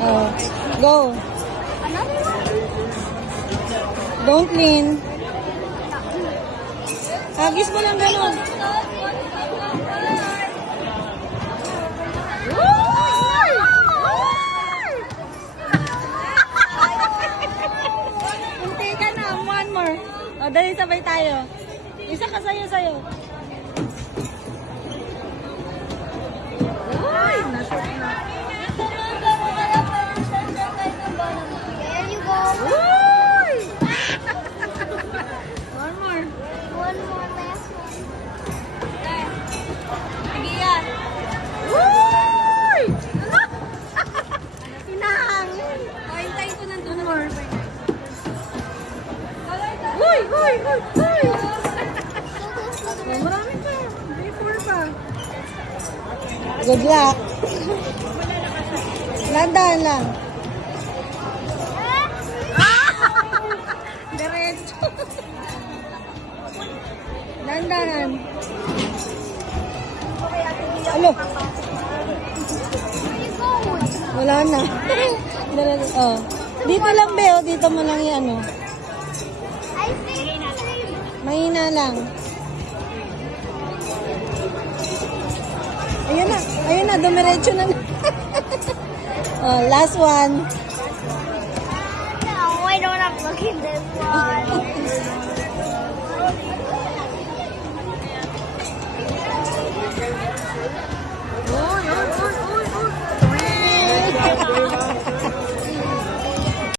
Oh, go. Another one? Don't lean. Hagis mo lang ganun. Kunti ka na. One more. O, dali sabay tayo. Isa ka sayo. Uy, nasot na. There you go. Uy! One more. One more, last one. Sige yan. Uy! Hinahangin. O, hintayin ko ng 2 more. Uy! Marami pa. 3, 4 pa. Good luck. Landaan lang. Diretso. Landaan. Alo. Where you going? Wala na. Diretso. Oh. Dito lang, Beo. Dito mo lang yan, ano. I think Mahina lang. Ayun na, dumiretso na. Oh, last one. no, I don't have to look at this one.